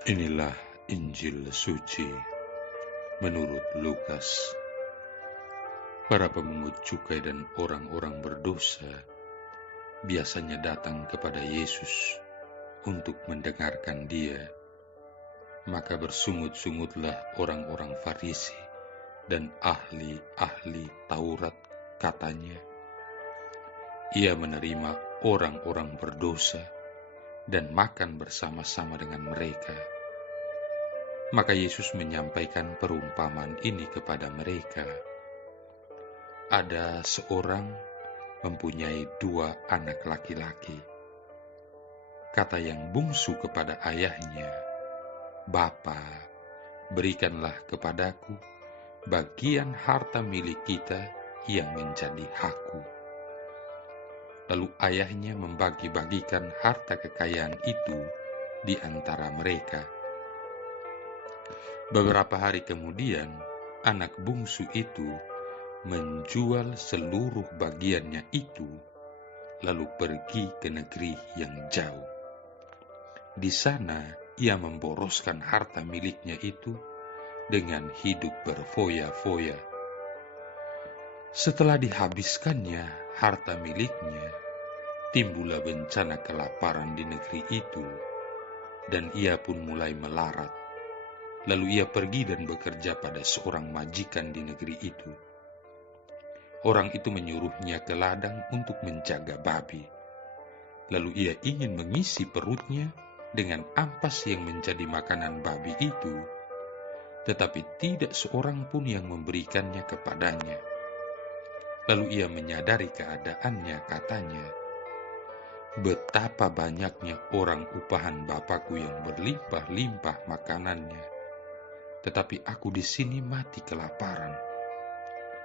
Inilah Injil suci menurut Lukas. Para pemungut cukai dan orang-orang berdosa biasanya datang kepada Yesus untuk mendengarkan Dia. Maka bersungut-sungutlah orang-orang Farisi dan ahli-ahli Taurat, katanya, Ia menerima orang-orang berdosa dan makan bersama-sama dengan mereka. Maka Yesus menyampaikan perumpamaan ini kepada mereka. Ada seorang mempunyai 2 anak laki-laki. Kata yang bungsu kepada ayahnya, "Bapa, berikanlah kepadaku bagian harta milik kita yang menjadi hakku." Lalu ayahnya membagi-bagikan harta kekayaan itu di antara mereka. Beberapa hari kemudian, anak bungsu itu menjual seluruh bagiannya itu, lalu pergi ke negeri yang jauh. Di sana ia memboroskan harta miliknya itu dengan hidup berfoya-foya. Setelah dihabiskannya harta miliknya, timbullah bencana kelaparan di negeri itu, dan ia pun mulai melarat. Lalu ia pergi dan bekerja pada seorang majikan di negeri itu. Orang itu menyuruhnya ke ladang untuk menjaga babi. Lalu ia ingin mengisi perutnya dengan ampas yang menjadi makanan babi itu, tetapi tidak seorang pun yang memberikannya kepadanya. Lalu ia menyadari keadaannya, katanya, "Betapa banyaknya orang upahan Bapakku yang berlimpah-limpah makanannya, tetapi aku di sini mati kelaparan.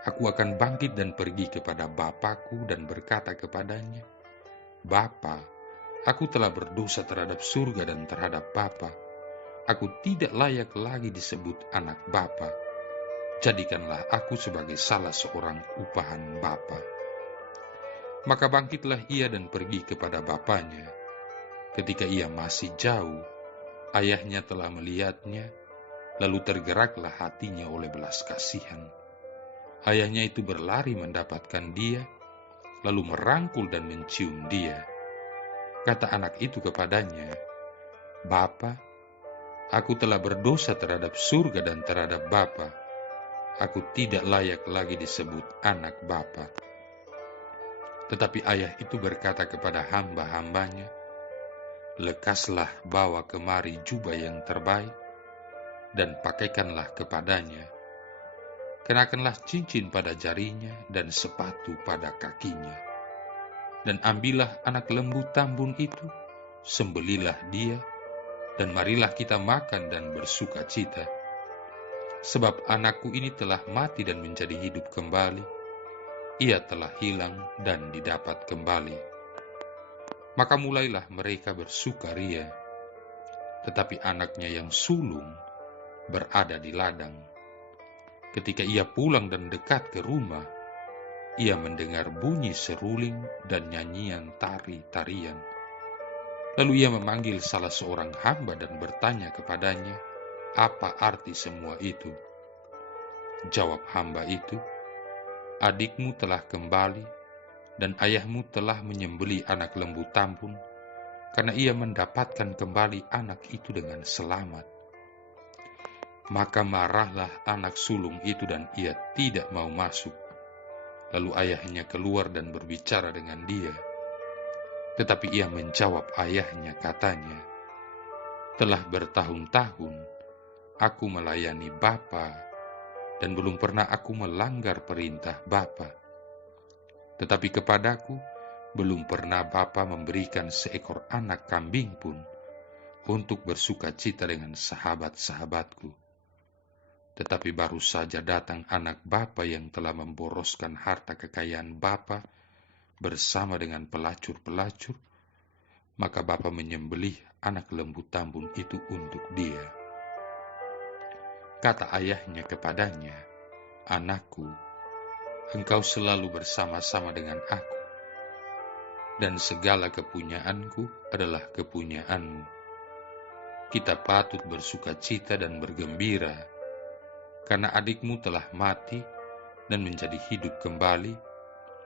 Aku akan bangkit dan pergi kepada Bapakku dan berkata kepadanya, Bapa, aku telah berdosa terhadap surga dan terhadap Bapa. Aku tidak layak lagi disebut anak Bapa. Jadikanlah aku sebagai salah seorang upahan Bapa." Maka bangkitlah ia dan pergi kepada bapanya. Ketika ia masih jauh, ayahnya telah melihatnya, lalu tergeraklah hatinya oleh belas kasihan. Ayahnya itu berlari mendapatkan dia, lalu merangkul dan mencium dia. Kata anak itu kepadanya, "Bapa, aku telah berdosa terhadap surga dan terhadap Bapa. Aku tidak layak lagi disebut anak Bapa." Tetapi ayah itu berkata kepada hamba-hambanya, "Lekaslah bawa kemari jubah yang terbaik, dan pakaikanlah kepadanya. Kenakanlah cincin pada jarinya dan sepatu pada kakinya. Dan ambillah anak lembu tambun itu, sembelilah dia, dan marilah kita makan dan bersuka cita. Sebab anakku ini telah mati dan menjadi hidup kembali. Ia telah hilang dan didapat kembali." Maka mulailah mereka bersukaria. Tetapi anaknya yang sulung berada di ladang. Ketika ia pulang dan dekat ke rumah, ia mendengar bunyi seruling dan nyanyian tari-tarian. Lalu ia memanggil salah seorang hamba dan bertanya kepadanya, "Apa arti semua itu?" Jawab hamba itu, "Adikmu telah kembali, dan ayahmu telah menyembelih anak lembu tambun, karena ia mendapatkan kembali anak itu dengan selamat." Maka marahlah anak sulung itu dan ia tidak mau masuk. Lalu ayahnya keluar dan berbicara dengan dia. Tetapi ia menjawab ayahnya, katanya, "Telah bertahun-tahun aku melayani Bapa, dan belum pernah aku melanggar perintah Bapa. Tetapi kepadaku belum pernah Bapa memberikan seekor anak kambing pun untuk bersuka cita dengan sahabat-sahabatku. Tetapi baru saja datang anak Bapa yang telah memboroskan harta kekayaan Bapa bersama dengan pelacur-pelacur, maka Bapa menyembelih anak lembu tambun itu untuk dia." Kata ayahnya kepadanya, "Anakku, engkau selalu bersama-sama dengan aku, dan segala kepunyaanku adalah kepunyaanmu. Kita patut bersukacita dan bergembira, karena adikmu telah mati dan menjadi hidup kembali.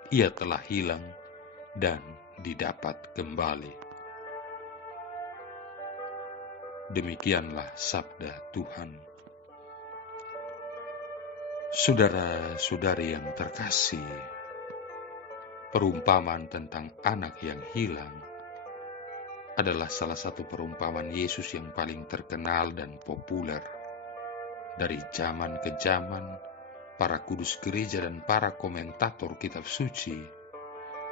Ia telah hilang dan didapat kembali. Demikianlah sabda Tuhan. Saudara-saudari yang terkasih, perumpamaan tentang anak yang hilang adalah salah satu perumpamaan Yesus yang paling terkenal dan populer. Dari zaman ke zaman, para kudus gereja dan para komentator kitab suci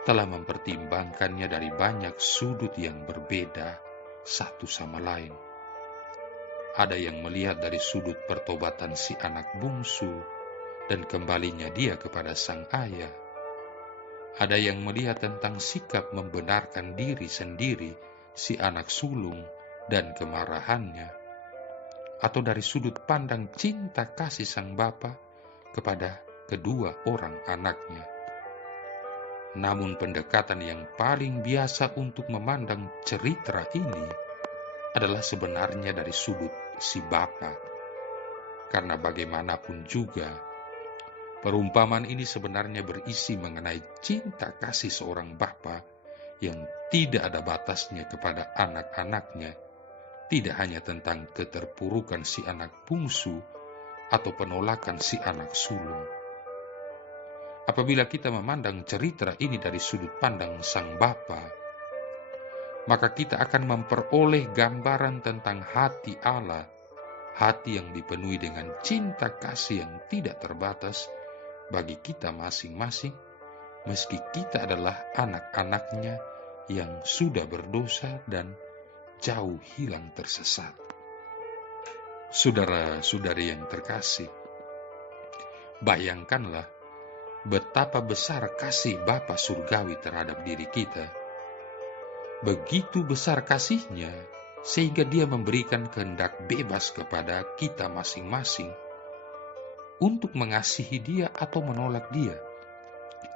telah mempertimbangkannya dari banyak sudut yang berbeda satu sama lain. Ada yang melihat dari sudut pertobatan si anak bungsu dan kembalinya dia kepada sang ayah. Ada yang melihat tentang sikap membenarkan diri sendiri si anak sulung dan kemarahannya, atau dari sudut pandang cinta kasih sang bapa kepada kedua orang anaknya. Namun pendekatan yang paling biasa untuk memandang cerita ini adalah sebenarnya dari sudut si bapa. Karena bagaimanapun juga, perumpamaan ini sebenarnya berisi mengenai cinta kasih seorang bapa yang tidak ada batasnya kepada anak-anaknya, tidak hanya tentang keterpurukan si anak bungsu atau penolakan si anak sulung. Apabila kita memandang cerita ini dari sudut pandang sang bapa, maka kita akan memperoleh gambaran tentang hati Allah, hati yang dipenuhi dengan cinta kasih yang tidak terbatas bagi kita masing-masing, meski kita adalah anak-anaknya yang sudah berdosa dan jauh hilang tersesat. Saudara-saudari yang terkasih, bayangkanlah betapa besar kasih Bapa Surgawi terhadap diri kita. Begitu besar kasihnya, sehingga dia memberikan kehendak bebas kepada kita masing-masing untuk mengasihi dia atau menolak dia.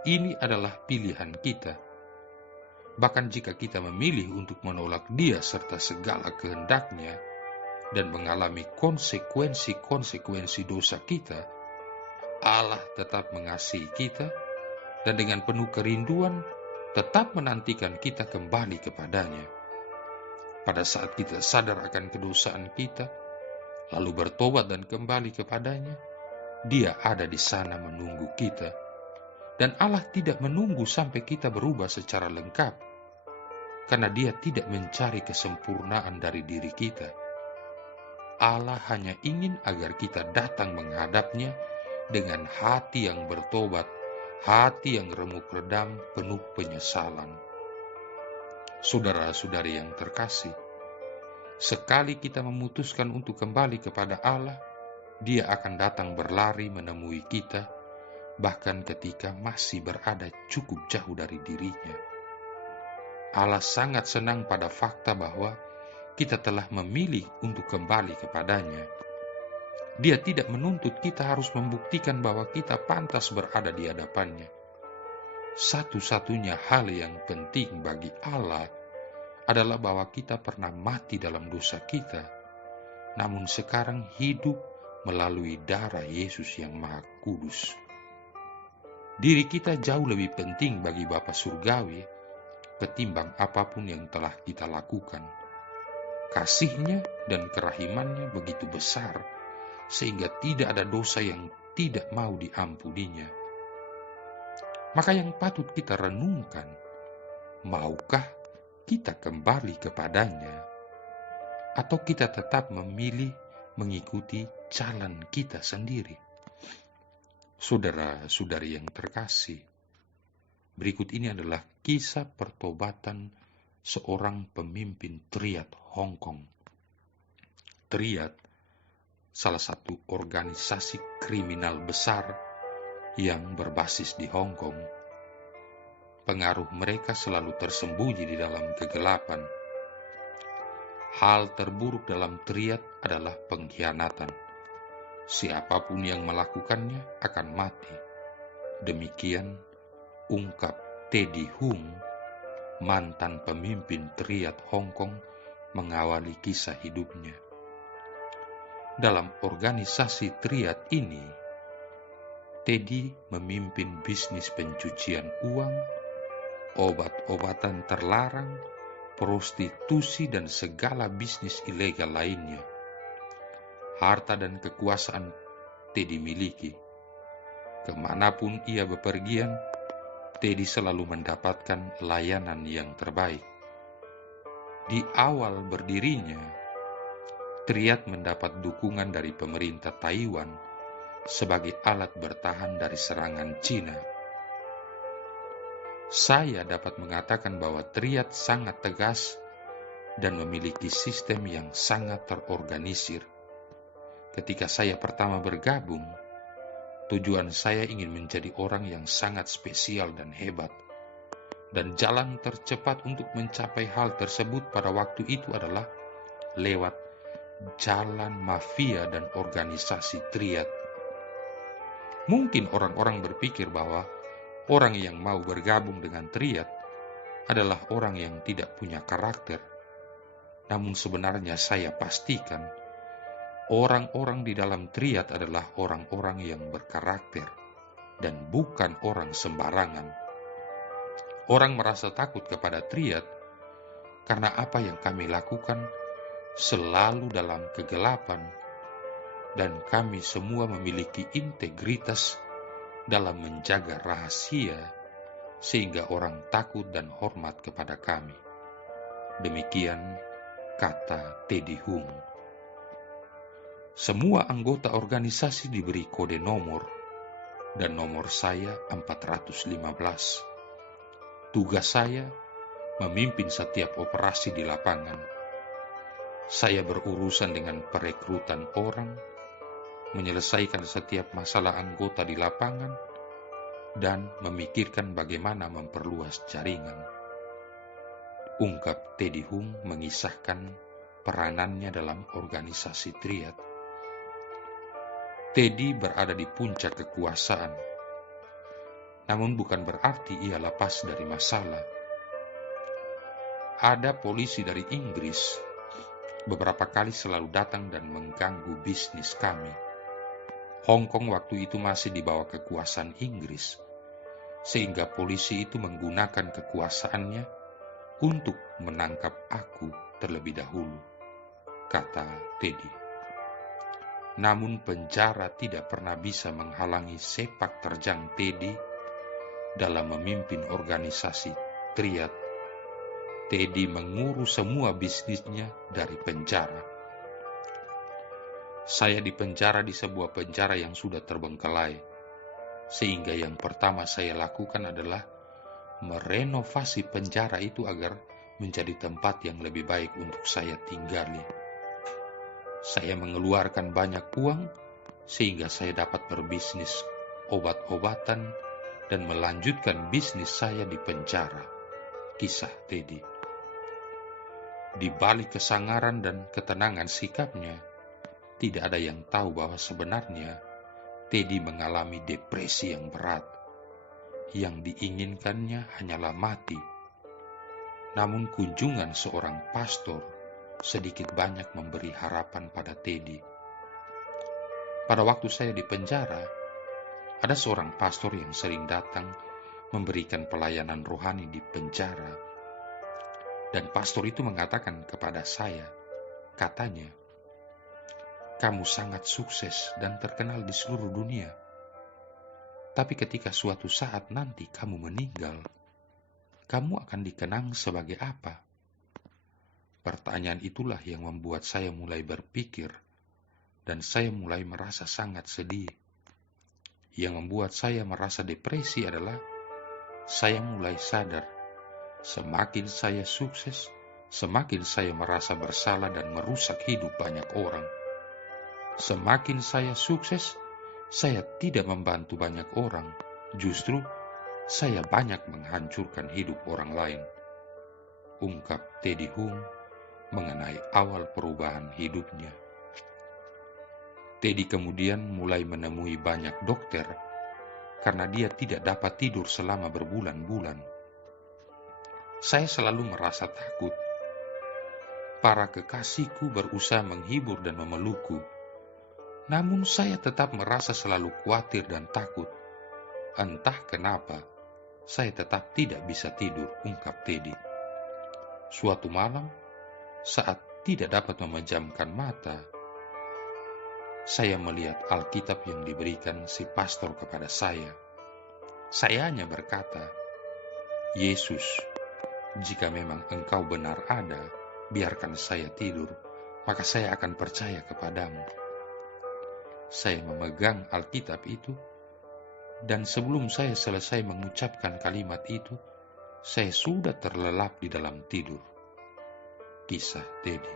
Ini adalah pilihan kita. Bahkan jika kita memilih untuk menolak dia serta segala kehendaknya dan mengalami konsekuensi-konsekuensi dosa kita, Allah tetap mengasihi kita dan dengan penuh kerinduan tetap menantikan kita kembali kepadanya. Pada saat kita sadar akan kedosaan kita, lalu bertobat dan kembali kepadanya, Dia ada di sana menunggu kita. Dan Allah tidak menunggu sampai kita berubah secara lengkap, karena Dia tidak mencari kesempurnaan dari diri kita. Allah hanya ingin agar kita datang menghadapnya dengan hati yang bertobat, hati yang remuk redam, penuh penyesalan. Saudara-saudari yang terkasih, sekali kita memutuskan untuk kembali kepada Allah, Dia akan datang berlari menemui kita, bahkan ketika masih berada cukup jauh dari dirinya. Allah sangat senang pada fakta bahwa kita telah memilih untuk kembali kepadanya. Dia tidak menuntut kita harus membuktikan bahwa kita pantas berada di hadapannya. Satu-satunya hal yang penting bagi Allah adalah bahwa kita pernah mati dalam dosa kita, namun sekarang hidup melalui darah Yesus yang Maha Kudus. Diri kita jauh lebih penting bagi Bapa Surgawi ketimbang apapun yang telah kita lakukan. Kasih-Nya dan kerahiman-Nya begitu besar, sehingga tidak ada dosa yang tidak mau diampuninya. Maka yang patut kita renungkan, maukah kita kembali kepadanya, atau kita tetap memilih mengikuti jalan kita sendiri? Saudara-saudari yang terkasih, berikut ini adalah kisah pertobatan seorang pemimpin triad Hong Kong. Triad salah satu organisasi kriminal besar yang berbasis di Hong Kong. Pengaruh mereka selalu tersembunyi di dalam kegelapan. Hal terburuk dalam triad adalah pengkhianatan. Siapapun yang melakukannya akan mati. Demikian ungkap Teddy Hung, mantan pemimpin triad Hong Kong, mengawali kisah hidupnya. Dalam organisasi triad ini, Teddy memimpin bisnis pencucian uang, obat-obatan terlarang, prostitusi, dan segala bisnis ilegal lainnya. Harta dan kekuasaan Teddy miliki. Kemanapun ia bepergian, Teddy selalu mendapatkan layanan yang terbaik. Di awal berdirinya, Triad mendapat dukungan dari pemerintah Taiwan sebagai alat bertahan dari serangan Cina. Saya dapat mengatakan bahwa Triad sangat tegas dan memiliki sistem yang sangat terorganisir. Ketika saya pertama bergabung, tujuan saya ingin menjadi orang yang sangat spesial dan hebat. Dan jalan tercepat untuk mencapai hal tersebut pada waktu itu adalah lewat jalan mafia dan organisasi triad. Mungkin orang-orang berpikir bahwa orang yang mau bergabung dengan triad adalah orang yang tidak punya karakter. Namun sebenarnya saya pastikan orang-orang di dalam triad adalah orang-orang yang berkarakter dan bukan orang sembarangan. Orang merasa takut kepada triad karena apa yang kami lakukan selalu dalam kegelapan, dan kami semua memiliki integritas dalam menjaga rahasia sehingga orang takut dan hormat kepada kami. Demikian kata Teddy Hung. Semua anggota organisasi diberi kode nomor, dan nomor saya 415. Tugas saya memimpin setiap operasi di lapangan. Saya berurusan dengan perekrutan orang, menyelesaikan setiap masalah anggota di lapangan, dan memikirkan bagaimana memperluas jaringan. Ungkap Teddy Hung mengisahkan peranannya dalam organisasi triad. Teddy berada di puncak kekuasaan, namun bukan berarti ia lepas dari masalah. Ada polisi dari Inggris beberapa kali selalu datang dan mengganggu bisnis kami. Hong Kong waktu itu masih di bawah kekuasaan Inggris, sehingga polisi itu menggunakan kekuasaannya untuk menangkap aku terlebih dahulu, kata Teddy. Namun penjara tidak pernah bisa menghalangi sepak terjang Teddy dalam memimpin organisasi triad. Teddy mengurus semua bisnisnya dari penjara. Saya dipenjara di sebuah penjara yang sudah terbengkalai, sehingga yang pertama saya lakukan adalah merenovasi penjara itu agar menjadi tempat yang lebih baik untuk saya tinggali. Saya mengeluarkan banyak uang sehingga saya dapat berbisnis obat-obatan dan melanjutkan bisnis saya di penjara, kisah Teddy. Di balik kesangaran dan ketenangan sikapnya, tidak ada yang tahu bahwa sebenarnya Teddy mengalami depresi yang berat. Yang diinginkannya hanyalah mati. Namun kunjungan seorang pastor sedikit banyak memberi harapan pada Teddy. Pada waktu saya di penjara, ada seorang pastor yang sering datang memberikan pelayanan rohani di penjara. Dan pastor itu mengatakan kepada saya, katanya, "Kamu sangat sukses dan terkenal di seluruh dunia. Tapi ketika suatu saat nanti kamu meninggal, kamu akan dikenang sebagai apa?" Pertanyaan itulah yang membuat saya mulai berpikir, dan saya mulai merasa sangat sedih. Yang membuat saya merasa depresi adalah saya mulai sadar, semakin saya sukses, semakin saya merasa bersalah dan merusak hidup banyak orang. Semakin saya sukses, saya tidak membantu banyak orang, justru saya banyak menghancurkan hidup orang lain. Ungkap Teddy Hung mengenai awal perubahan hidupnya. Teddy kemudian mulai menemui banyak dokter karena dia tidak dapat tidur selama berbulan-bulan. Saya selalu merasa takut. para kekasihku berusaha menghibur dan memelukku. Namun saya tetap merasa selalu khawatir dan takut. Entah kenapa, saya tetap tidak bisa tidur, ungkap Teddy. Suatu malam, saat tidak dapat memejamkan mata, saya melihat Alkitab yang diberikan si pastor kepada saya. Saya hanya berkata, "Yesus, jika memang Engkau benar ada, biarkan saya tidur, maka saya akan percaya kepadamu." Saya memegang Alkitab itu, dan sebelum saya selesai mengucapkan kalimat itu, saya sudah terlelap di dalam tidur. Kisah Teddy.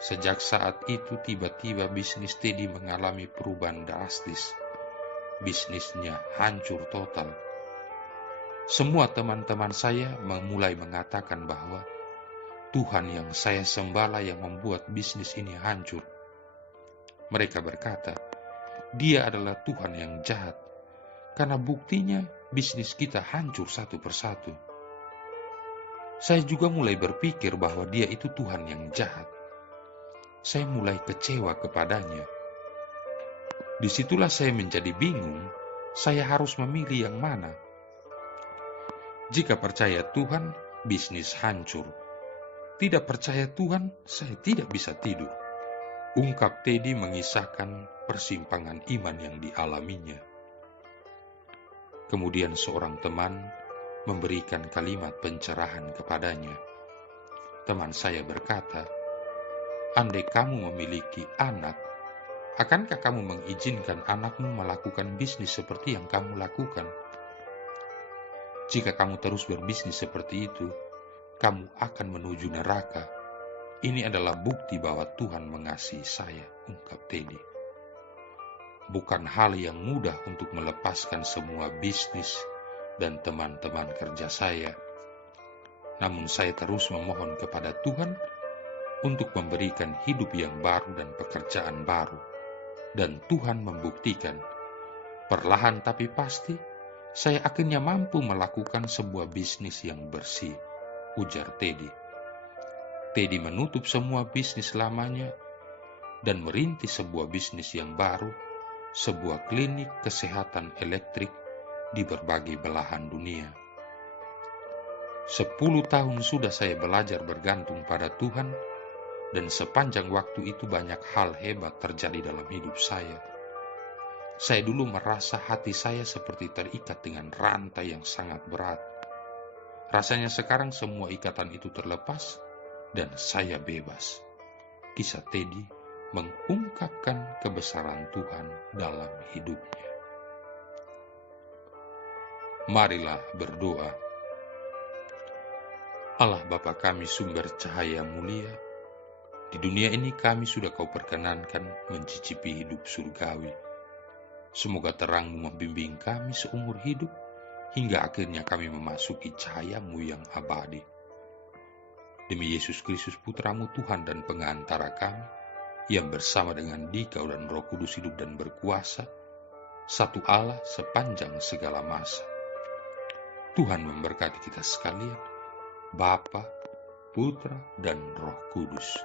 Sejak saat itu tiba-tiba bisnis Teddy mengalami perubahan drastis. Bisnisnya hancur total. Semua teman-teman saya mulai mengatakan bahwa Tuhan yang saya sembahlah yang membuat bisnis ini hancur. Mereka berkata, Dia adalah Tuhan yang jahat, karena buktinya bisnis kita hancur satu persatu. Saya juga mulai berpikir bahwa Dia itu Tuhan yang jahat. Saya mulai kecewa kepadanya. Disitulah saya menjadi bingung, saya harus memilih yang mana. Jika percaya Tuhan, bisnis hancur. Tidak percaya Tuhan, saya tidak bisa tidur. Ungkap Teddy mengisahkan persimpangan iman yang dialaminya. Kemudian seorang teman memberikan kalimat pencerahan kepadanya. Teman saya berkata, "Andai kamu memiliki anak, akankah kamu mengizinkan anakmu melakukan bisnis seperti yang kamu lakukan? Jika kamu terus berbisnis seperti itu, kamu akan menuju neraka. Ini adalah bukti bahwa Tuhan mengasihi saya," ungkap Teddy. Bukan hal yang mudah untuk melepaskan semua bisnis dan teman-teman kerja saya. Namun saya terus memohon kepada Tuhan untuk memberikan hidup yang baru dan pekerjaan baru. Dan Tuhan membuktikan, perlahan tapi pasti, saya akhirnya mampu melakukan sebuah bisnis yang bersih, ujar Teddy. Teddy menutup semua bisnis lamanya dan merintis sebuah bisnis yang baru, sebuah klinik kesehatan elektrik di berbagai belahan dunia. 10 tahun sudah saya belajar bergantung pada Tuhan, dan sepanjang waktu itu banyak hal hebat terjadi dalam hidup saya. Saya dulu merasa hati saya seperti terikat dengan rantai yang sangat berat. Rasanya sekarang semua ikatan itu terlepas dan saya bebas. Kisah Teddy mengungkapkan kebesaran Tuhan dalam hidupnya. Marilah berdoa. Allah Bapa kami sumber cahaya mulia, di dunia ini kami sudah Kau perkenankan mencicipi hidup surgawi. Semoga terang-Mu membimbing kami seumur hidup, hingga akhirnya kami memasuki cahaya-Mu yang abadi. Demi Yesus Kristus Putra-Mu Tuhan dan pengantara kami, yang bersama dengan Dikau dan Roh Kudus hidup dan berkuasa, satu Allah sepanjang segala masa. Tuhan memberkati kita sekalian, Bapa, Putra, dan Roh Kudus.